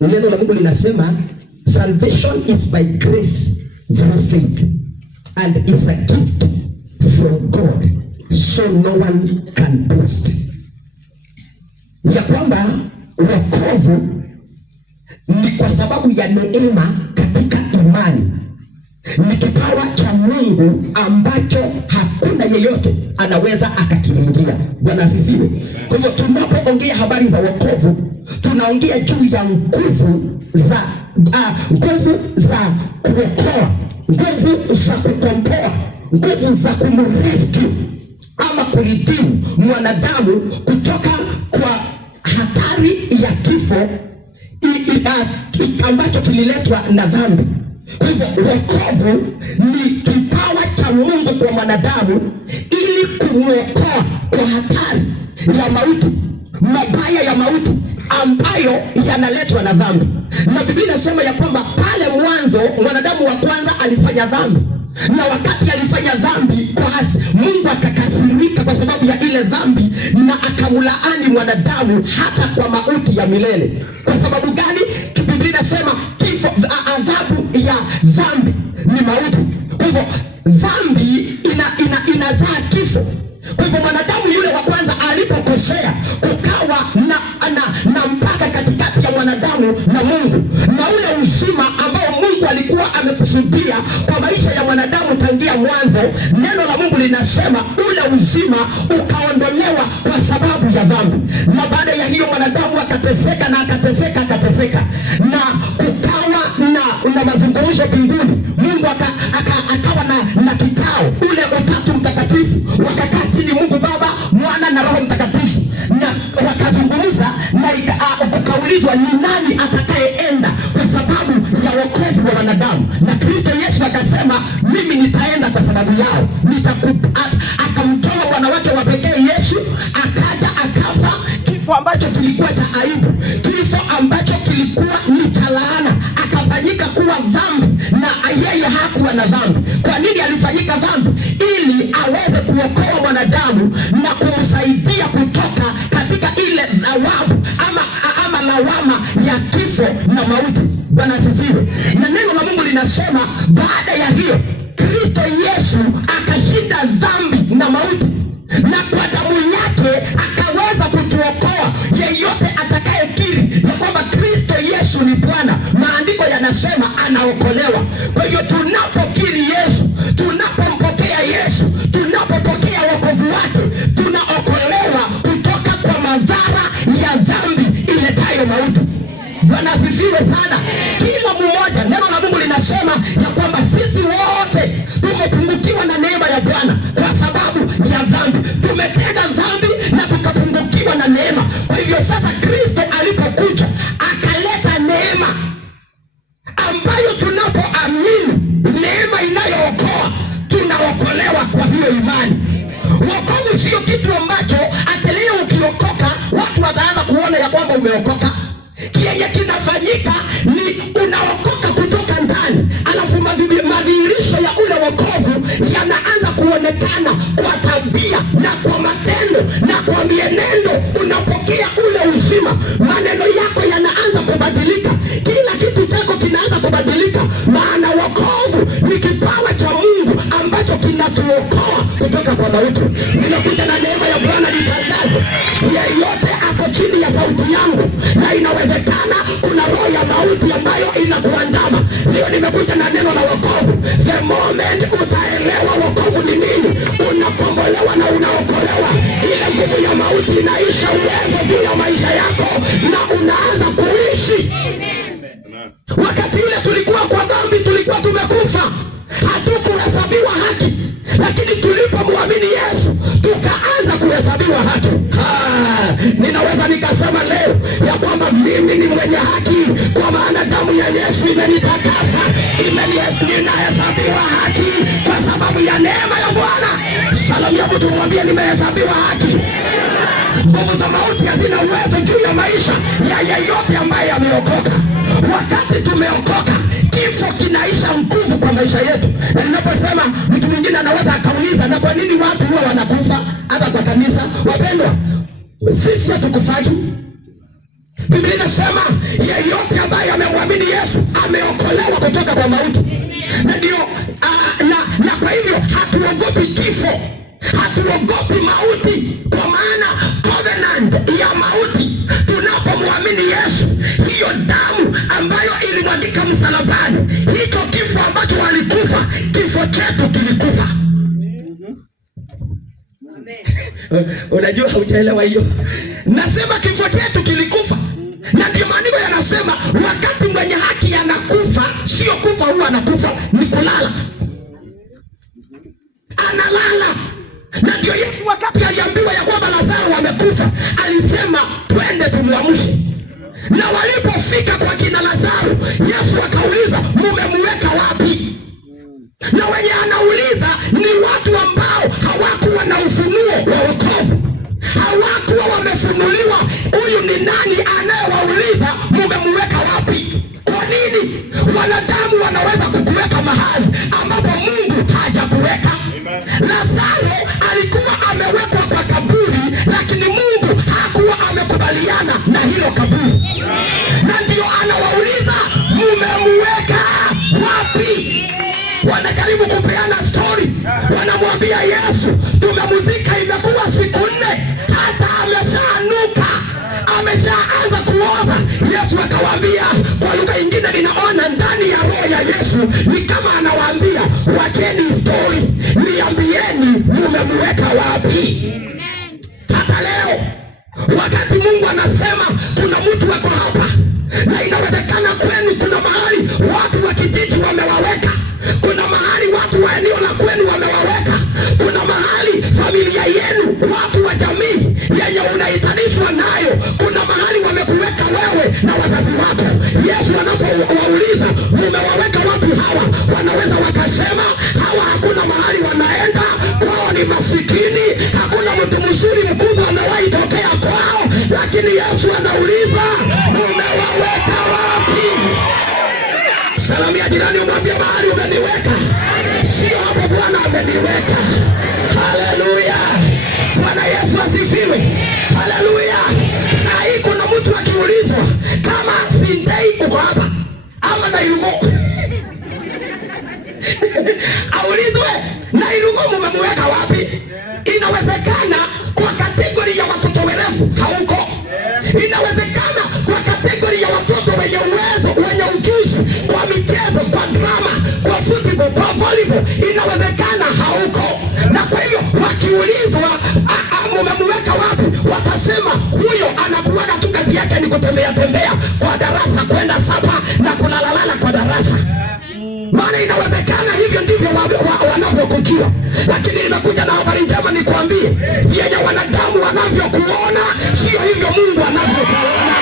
Neno la Mungu linasema salvation is by grace through faith and is a gift from God, so no one can boast. Ya kwamba wokovu ni kwa sababu ya neema katika imani. Ni kipawa cha Mungu ambacho hakuna yeyote anaweza akakiingia. Bwana asifiwe. Kwa hiyo tunapoongea habari za wokovu, tunaongea juu ya nguvu za kuokoa, nguvu za kukomboa, nguvu za kumrescue ama kuredeem mwanadamu kutoka kwa hatari ya kifo ambacho kililetwa na dhambi. Kwa hivyo wokovu ni kipawa cha Mungu kwa mwanadamu ili kumwokoa kwa hatari ya mauti, mabaya ya mauti ambayo yanaletwa na dhambi. Na Biblia inasema ya kwamba pale mwanzo mwanadamu wa kwanza alifanya dhambi, na wakati alifanya dhambi Mungu akakasirika kwa sababu ya ile dhambi, na akamlaani mwanadamu hata kwa mauti ya milele. Kwa sababu gani? Biblia inasema kifo, adhabu ya dhambi ni mauti. Kwa hivyo dhambi inazaa kifo. Kwa hivyo mwanadamu yule wa kwanza alipokosea, kukawa na mpaka katikati ya mwanadamu na Mungu, na ule uzima ambao Mungu alikuwa amekusudia kwa maisha ya mwanadamu tangia mwanzo, neno la Mungu linasema ule uzima ukaondolewa kwa sababu ya dhambi. Na baada ya hiyo mwanadamu akateseka na akateseka na kukawa na mazungumzo mbinguni. Mungu akawa na kikao, ule Utatu Mtakatifu wakakaa chini, Mungu Baba, Mwana na Roho Mtakatifu, na wakazungumza, na ukaulizwa ni nani atakayeenda kwa sababu ya wokovu wa wanadamu. Na Kristo Yesu akasema mimi nitaenda kwa sababu yao, akamtoa mwana wake wa pekee Yesu, akaja akafa kifo ambacho kilikuwa cha aibu, kifo ambacho kilikuwa ni cha laana, akafanyika kuwa dhambi na yeye hakuwa na dhambi. Kwa nini alifanyika dhambi? Ili aweze kuokoa mwanadamu na kumsaidia kutoka katika ile thawabu ama lawama ya kifo na mauti. Bwana asifiwe. Na neno la Mungu linasema baada ya hiyo Kristo Yesu akashinda dhambi na mauti, na kwa damu yake akaweza kutuokoa. Yeyote atakayekiri ya kwamba Kristo Yesu ni Bwana, maandiko yanasema anaokolewa. Kwa hiyo tunapokiri Yesu, tunapompokea Yesu, tunapopokea wokovu wake, tunaokolewa kutoka kwa madhara ya dhambi iletayo mauti. Bwana asifiwe sana. Kila mmoja, neno la Mungu linasema ya kwamba sisi wote tumepungukiwa na neema ya Bwana kwa sababu ya dhambi. Tumetenda dhambi na tukapungukiwa na neema. Kwa hivyo sasa Kristo alipokuja akaleta neema ambayo tunapoamini, neema inayookoa, tunaokolewa kwa hiyo imani. Wokovu sio kitu ambacho leo ukiokoka watu wataanza kuona ya kwamba umeokoka. Kienye kinafanyika ni unaokoka kutoka ndani, alafu madhihirisho ya ule wokovu yanaanza kuonekana kwa tabia na kwa matendo na kwa mienendo. Unapokea ule uzima, maneno yako yanaanza kubadilika, kila kitu chako kinaanza kubadilika, maana wokovu ni kipawa cha Mungu ambacho kinatuokoa kutoka kwa mauti. Ninakuja na neema ya Bwana nitangaze, yeyote ako chini ya sauti yangu, na inawezekana kuna roho ya mauti ambayo inakuandama leo, nimekuja na neno la wokovu. The moment utaelewa wokovu ni nini, unakombolewa na unaokolewa, ile nguvu ya mauti inaisha uwezo juu ya maisha yako na unaanza kuishi. Wakati ile tulikuwa kwa dhambi, tulikuwa tumekufa, hatukuhesabiwa haki, lakini tulipomwamini Yesu tukaanza kuhesabiwa haki. Ninaweza nikasema leo ya kwamba mimi ni mwenye haki, kwa maana damu ya Yesu imenitakasa, ninahesabiwa haki kwa sababu ya neema ya Bwana. Salamia mtu mwambie nimehesabiwa haki. Nguvu za mauti hazina uwezo juu ya maisha ya yeyote ambaye ameokoka. Wakati tumeokoka, kifo kinaisha nguvu kwa maisha yetu. Na ninaposema, mtu mwingine anaweza akauliza, na kwa nini watu huwa wanakufa hata kwa kanisa? Wapendwa, sisi hatukufaki. Biblia inasema yeyote ambaye amemwamini Yesu ameokolewa kutoka kwa mauti. Na ndio na kwa hivyo hatuogopi kifo, hatuogopi mauti, kwa maana covenant ya mauti tunapomwamini Yesu, hiyo damu ambayo ilimwagika msalabani, hicho kifo ambacho walikufa, kifo chetu kilikufa. Unajua hujaelewa hiyo. Nasema kifo chetu kilikufa. Na ndio maandiko yanasema wakati mwenye haki anakufa, sio kufa huwa anakufa, ni kulala. Analala. Na ndio Yesu wakati aliambiwa ya kwamba Lazaro wamekufa, alisema twende tumuamshe. Na walipofika kwa kina Lazaro, Yesu akauliza mumemweka wapi? Na wenye anauliza ni watu ambao hawakuwa na ufunuo wa wokovu, hawakuwa wamefunuliwa huyu ni nani anayewauliza mumemweka wapi. Kwa nini wanadamu wanaweza kukuweka mahali ambapo Mungu hajakuweka? Lazaro alikuwa amewekwa kwa kaburi, lakini Mungu hakuwa amekubaliana na hilo kaburi. Na ndio anawauliza mumemweka wapi? Wanajaribu kupeana story, wanamwambia Yesu tumemuzika, imekuwa siku 4, hata ameshaanuka, ameshaanza kuoza. Yesu akawaambia kwa lugha nyingine, ninaona ndani ya roho ya Yesu ni kama anawaambia wacheni story, niambieni mumemweka wapi? Hata leo wakati Mungu anasema kuna mtu wako hapa, na inawezekana kwenu kuna mahali watu wa kijiji wamewaweka, kuna mahali watu wa eneo la kwenu wamewaweka, kuna mahali familia yenu, watu wa jamii yenye unaitanishwa nayo, kuna mahali wamekuweka wewe na wazazi wako. Yesu anapowauliza mumewaweka wapi hawa, wanaweza wakasema hawa hakuna mahali wanaenda, kwao ni masikini, hakuna mtu mzuri mkubwa amewahi tokea kwao. Lakini Yesu anauliza mumewaweka wapi? Salamia jirani, umwambie mahali umeniweka, sio hapo Bwana ameniweka. Haleluya, Bwana Yesu asifiwe. Haleluya. Saa hii kuna mtu akiulizwa kama Sindei uko hapa ama Nairugo aulizwe Nairugo mumemweka wapi? Inawezekana kwa kategori ya watoto werefu hauko, inawezekana kwa kategori ya watoto wenye uwezo, wenye ujuzi kwa michezo, kwa drama, kwa football, kwa volleyball, inawezekana hauko. Na kwa hivyo wakiulizwa mumemweka wapi, watasema huyo anakuwaga tu kazi yake ni kutembea tembea kwa darasa, kwenda sapa na kulalala kwa darasa. Maana inawezekana hivyo ndivyo wanavyokujua. Lakini nimekuja na habari njema nikwambie, yenye wanadamu wanavyokuona sio hivyo Mungu anavyokuona.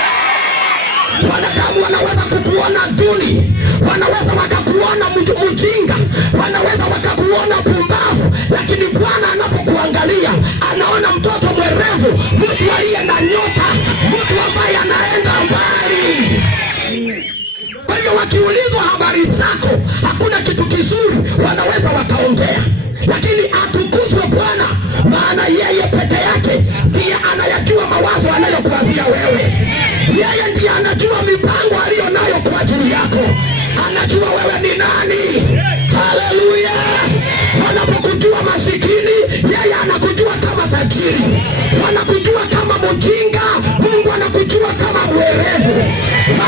Wanadamu wanaweza kukuona duni, wanaweza wakakuona mjinga, wanaweza wakakuona pumbavu, lakini Bwana anapokuangalia anaona mtoto mwerevu, mtu aliye na nyota, mtu ambaye anaenda mbali. Kwa hiyo wakiulizwa habari zako, hakuna kitu kizuri wanaweza wakaongea, lakini atukuzwe Bwana, maana yeye peke yake ndiye anayajua mawazo anayokuwazia wewe. Yeye ndiye anajua mipango aliyo nayo kwa ajili yako, anajua wewe ni nani. Haleluya. Wanapokujua masikini, yeye anakujua kama tajiri. Wanakujua kama mjinga, Mungu anakujua kama mwerevu.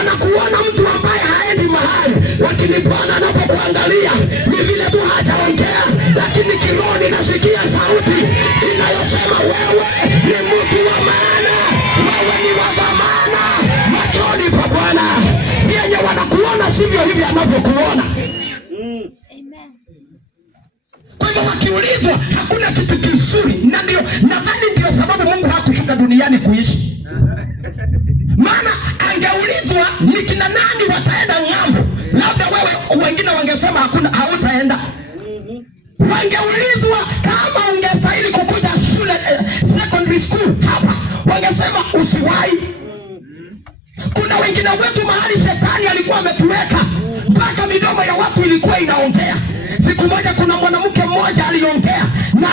Anakuona mtu ambaye haendi mahali, lakini Bwana anapokuangalia ni vile tu hajaongea, lakini kiroho nasikia sauti inayosema wewe ni mtu wa maana, wewe ni wa dhamana machoni pa Bwana. Yenye wanakuona sivyo hivi anavyokuona. Kwa hivyo wakiulizwa hakuna kitu kizuri, na ndio nadhani ndio sababu Mungu hakushuka duniani kuishi. Maana angeulizwa ni kina nani wataenda ng'ambo, labda wewe wengine wangesema hakuna, hautaenda. Wangeulizwa kama ungestahili kukuja shule secondary school hapa, wangesema usiwahi. Kuna wengine wetu mahali shetani alikuwa ametuweka mpaka midomo ya watu ilikuwa inaongea. Siku moja kuna mwanamke mmoja aliongea na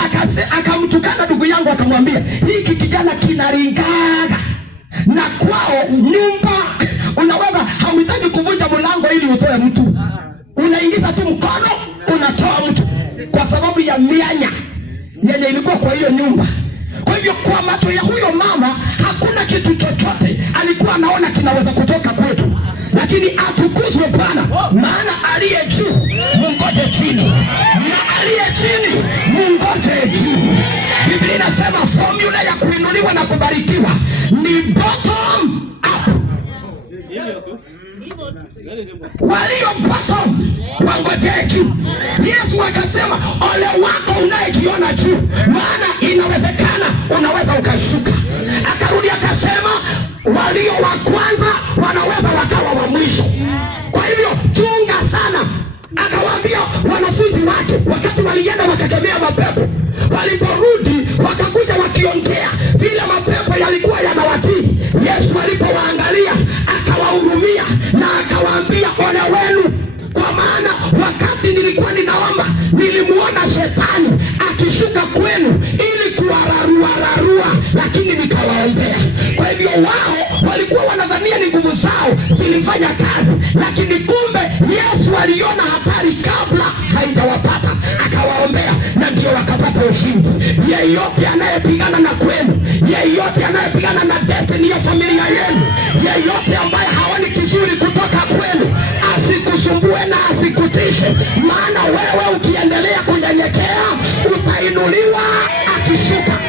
akamtukana ndugu yangu, akamwambia hiki kijana kinaringaga, na kwao nyumba unaweza, hauhitaji kuvunja mlango ili utoe mtu, unaingiza tu mkono unatoa mtu, kwa sababu ya mianya yenye ilikuwa kwa hiyo nyumba. Kwa hivyo kwa macho ya huyo mama hakuna kitu chochote alikuwa anaona kinaweza kutoka kwetu, lakini atukuzwe Bwana, maana aliye juu mungoje chini, na aliye chini mungoje juu. Biblia inasema formula ya kuinuliwa na kubarikiwa ni bottom up. Walio bottom wangojee juu. Yesu akasema ole wako unayejiona juu, maana inawezekana unaweza ukashuka. Akarudi akasema walio wa kwanza wanaweza wakawa wa mwisho. Kwa hivyo chunga sana. Akawaambia wanafunzi wake wakati walienda wakakemea mapepo, waliporudi wakakuja wakiongea vile mapepo yalikuwa yanawatii. Yesu alipowaangalia akawahurumia na akawaambia ole wenu, kwa maana wakati nilikuwa ninaomba nilimuona shetani akishuka kwenu ili kuwararua, lakini nikawaombea. Kwa hivyo wao walikuwa wanadhania ni nguvu zao zilifanya kazi, lakini kumbe Yesu aliona hatari kabla haijawapata akawaombea, na ndio wakapata ushindi. Yeyote anayepigana na kwenu, yeyote anayepigana na destiny ya familia yenu, yeyote ambaye haoni kizuri kutoka kwenu, asikusumbue na asikutishe, maana wewe ukiendelea kunyenyekea utainuliwa akishuka.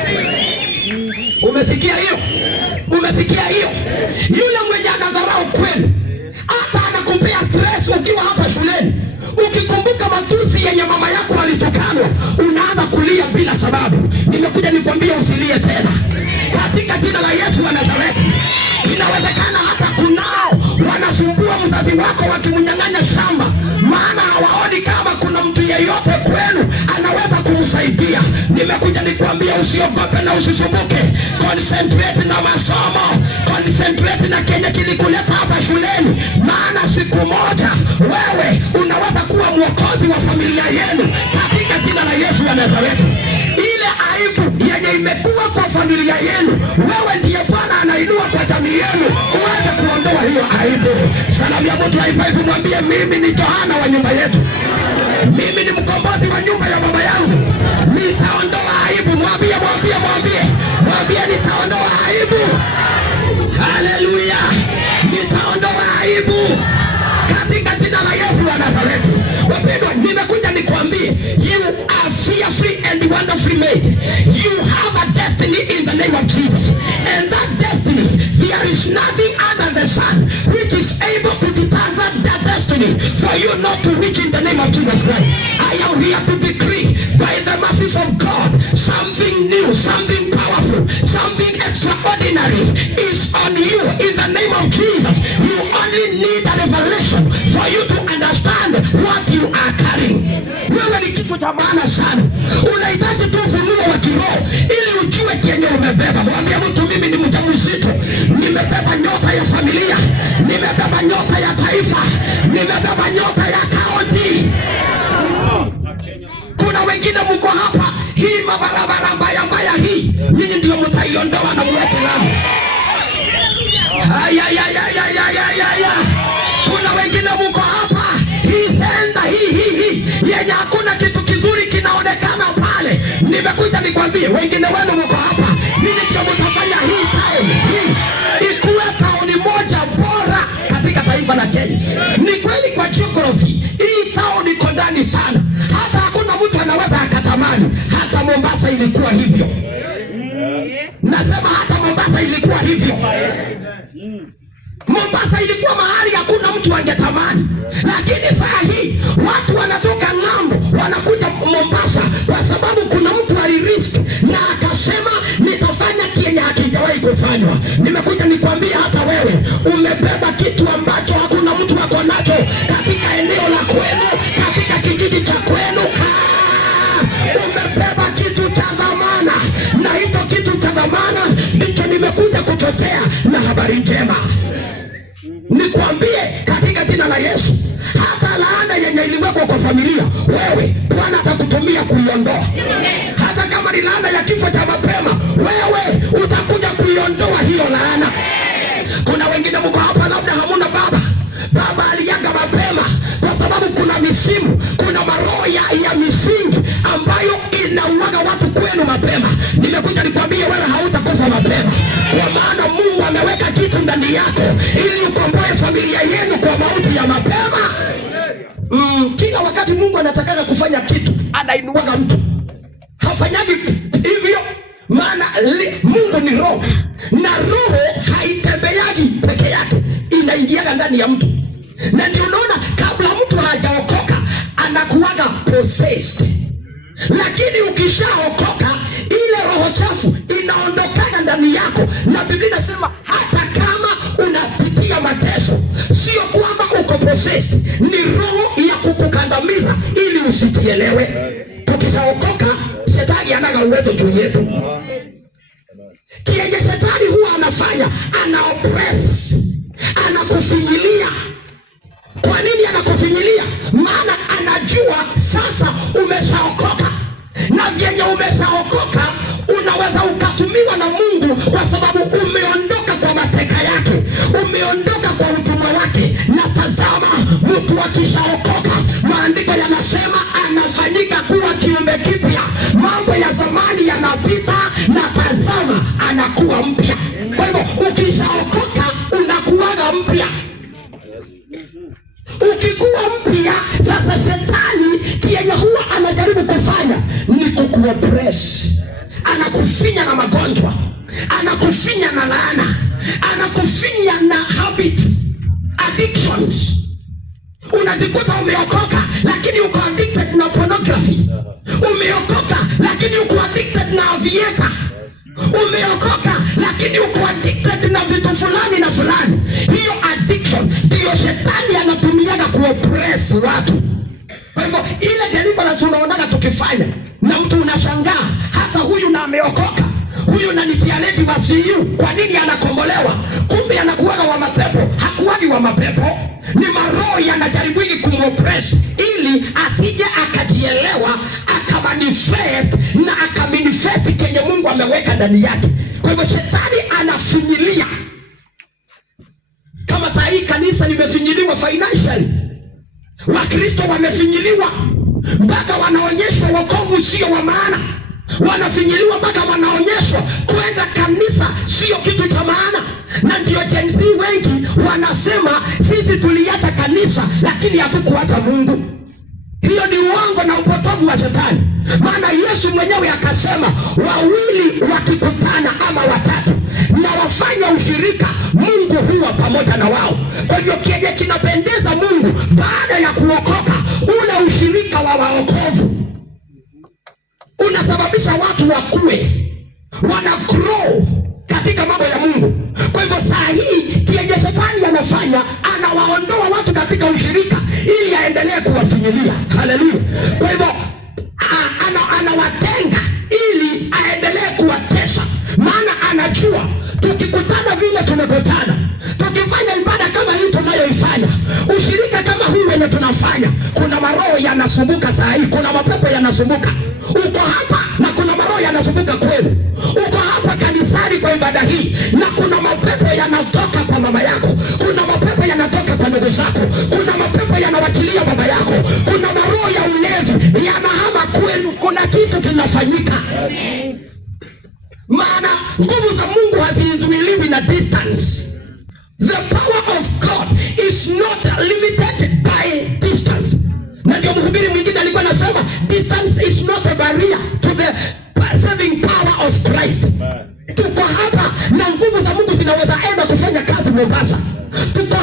Umesikia hiyo? Umesikia hiyo? Yule mwenye anadharau kwenu hata anakupea stress ukiwa hapa shuleni, ukikumbuka matusi yenye mama yako alitukanwa, unaanza kulia bila sababu. Nimekuja nikwambie usilie tena katika jina la Yesu wa Nazareti. Inawezekana hata kunao wanasumbua mzazi wako wakimnyang'anya shamba, maana hawaoni kama kuna mtu yeyote kwenu anaweza kumsaidia. Nimekuja nikwambie usiogope na usisumbuke. Concentrate na masomo, concentrate na kenye kilikuleta hapa shuleni, maana siku moja wewe unaweza kuwa mwokozi wa familia yenu katika jina la Yesu wa Nazareti. Ile aibu yenye imekuwa kwa familia yenu, wewe ndiye Bwana anainua kwa jamii yenu uweze kuondoa hiyo aibu. Salamu ya mtu haifai, mwambie mimi ni Yohana wa nyumba yetu, mimi ni mkombozi wa nyumba ya baba yangu, nitaondoa aibu. Mwambie nitaondoa aibu. Haleluya, nitaondoa aibu katika jina la Yesu wa Nazareti. Wapendwa, nimekuja nikwambie, you are fearfully and wonderfully made. You have a destiny in the name of Jesus, and that destiny, there is nothing under the sun which is able to deter that destiny for you not to reach in the name of Jesus Christ. I am here to decree by the mercies of God, something new, something powerful, something extraordinary is on you in the name of Jesus. You only need a revelation for you to understand what you are carrying. Wewe ni kitu cha maana sana. Unahitaji tu ufunuo wa kiroho ili ujue kenye umebeba. Mwambie mtu, mimi ni mjamzito, nimebeba nyota ya familia, nimebeba nyota ya taifa, nimebeba nyota ya kaunti. Kuna wengine mko hapa, hii mabarabara mbaya hii, nyinyi ndio mtaiondoa na mweke lami. Kuna wengine mko hapa, hii senda hii yenye hakuna kitu kizuri kinaonekana pale. Nimekuja nikwambie, wengine wenu mko hapa, nyinyi ndio mtafanya hii town hii ikuwe tauni moja bora katika taifa la Kenya. Ni kweli kwa geography hii town iko ndani sana, hata hakuna mtu anaweza akatamani. Hata Mombasa ilikuwa hivyo. Nasema hata Mombasa ilikuwa hivyo. Mombasa ilikuwa mahali hakuna mtu angetamani, lakini saa hii watu wanatoka ng'ambo wanakuja Mombasa kwa sababu kuna mtu alirisk na akasema nitafanya kienye hakijawahi kufanywa. Nimekuja nikwambia, hata wewe umebeba kitu ambacho hakuna mtu ako nacho katika eneo la kwenu, katika kijiji cha kwenu. Umebeba kitu cha dhamana, na hicho kitu cha dhamana ndicho nimekuja kuchotea na habari njema. Nikwambie katika jina la Yesu, hata laana yenye iliwekwa kwa familia, wewe Bwana atakutumia kuiondoa. Hata kama ni laana ya kifo cha mapema, wewe utakuja kuiondoa hiyo laana. Kuna Wengine mko hapa labda hamuna baba. Baba aliaga mapema kwa sababu kuna misimu, kuna maroho ya misingi ambayo inauaga watu kwenu mapema. Nimekuja nikwambie wewe hautakufa mapema, kwa maana Mungu ameweka kitu ndani yako ili ukomboe familia yenu kwa mauti ya mapema. Kila wakati Mungu anataka kufanya kitu, anainuaga mtu. Hafanyagi hivyo, maana Mungu ni roho, na roho haitembeagi peke yake, inaingiaga ndani ya mtu. Na ndio unaona kabla mtu hajaokoka anakuwaga possessed, lakini ukishaokoka ile roho chafu inaondokaga ndani yako. Na Biblia inasema hata kama unapitia mateso, sio kwamba uko possessed, ni roho ya kukukandamiza ili usijielewe. Tukishaokoka shetani anaga uwezo juu yetu. Kienye shetani huwa anafanya, ana oppress, anakufinyilia. Kwa nini anakufinyilia? Maana anajua sasa umeshaokoka, na vyenye umeshaokoka unaweza ukatumiwa na Mungu, kwa sababu umeondoka kwa mateka yake, umeondoka kwa utumwa wake. Na tazama, mtu akishaokoka, maandiko yanasema anafanyika kuwa kiumbe kipya. Mambo ya zamani yanapita, na tazama anakuwa mpya. Kwa hivyo ukishaokoka unakuwaga mpya. Ukikuwa mpya, sasa shetani kienye huwa anajaribu kufanya ni kukuoppress. Anakufinya na magonjwa, anakufinya na laana, anakufinya na habits, addictions. Unajikuta umeokoka lakini uko addicted na pornography. Umeokoka lakini uko addicted na avieta. Umeokoka lakini uko addicted na vitu fulani na fulani. Hiyo addiction ndio shetani anatumiaga kuoppress watu. Kwa hivyo ile deliverance unaonaga tukifanya, na mtu unashangaa, hata huyu na ameokoka, huyu na nitialeti wasiyu, kwa nini anakombolewa? Kumbe anakuwaga wa mapepo. Hakuwagi wa mapepo, ni maroho yanajaribugi kumoppress ili asije akajielewa, akamanifest na akamanifest kenye Mungu ameweka ndani yake. Kwa hivyo shetani anafinyilia. Kama saa hii kanisa limefinyiliwa financially, Wakristo wamefinyiliwa mpaka wanaonyeshwa wokovu sio wa maana. Wanafinyiliwa mpaka wanaonyeshwa kwenda kanisa sio kitu cha maana. Na ndio Gen Z wengi wanasema sisi tuliacha kanisa lakini hatukuacha Mungu. Hiyo ni uongo na upotovu wa shetani. Maana Yesu mwenyewe akasema, wawili wakikutana ama watatu na wafanya ushirika, Mungu huwa pamoja na wao. Kwa hiyo kile kinapendeza Mungu baada ya kuokoka, ule ushirika wa waokovu unasababisha watu wakue, wana grow katika mambo ya Mungu. Kwa hivyo saa hii kile shetani anafanya, anawaondoa watu katika ushirika ili aendelee kuwafinyilia. Haleluya. Kwa hivyo anawatenga ili aendelee kuwatesa, maana anajua tukikutana vile tumekutana, tukifanya ibada kama hii tunayoifanya, ushirika kama huu wenye tunafanya, kuna maroho yanasumbuka saa hii, kuna mapepo yanasumbuka. Uko hapa na kuna maroho yanasumbuka kwenu. Uko hapa kanisani kwa ibada hii na kuna mapepo yanatoka kwa mama yako, kuna mapepo yanatoka kwa ndugu zako, kuna mapepo yanawachilia baba yako, kuna maroho ya ulevi yanahama kwenu. Kuna kitu kinafanyika. Maana nguvu za Mungu hazizuiliwi na distance. The power of God is not limited by distance. Na ndio mhubiri mwingine alikuwa anasema, distance is not a barrier to the saving power of Christ. Tuko hapa na nguvu za Mungu zinaweza enda kufanya kazi Mombasa. Tuko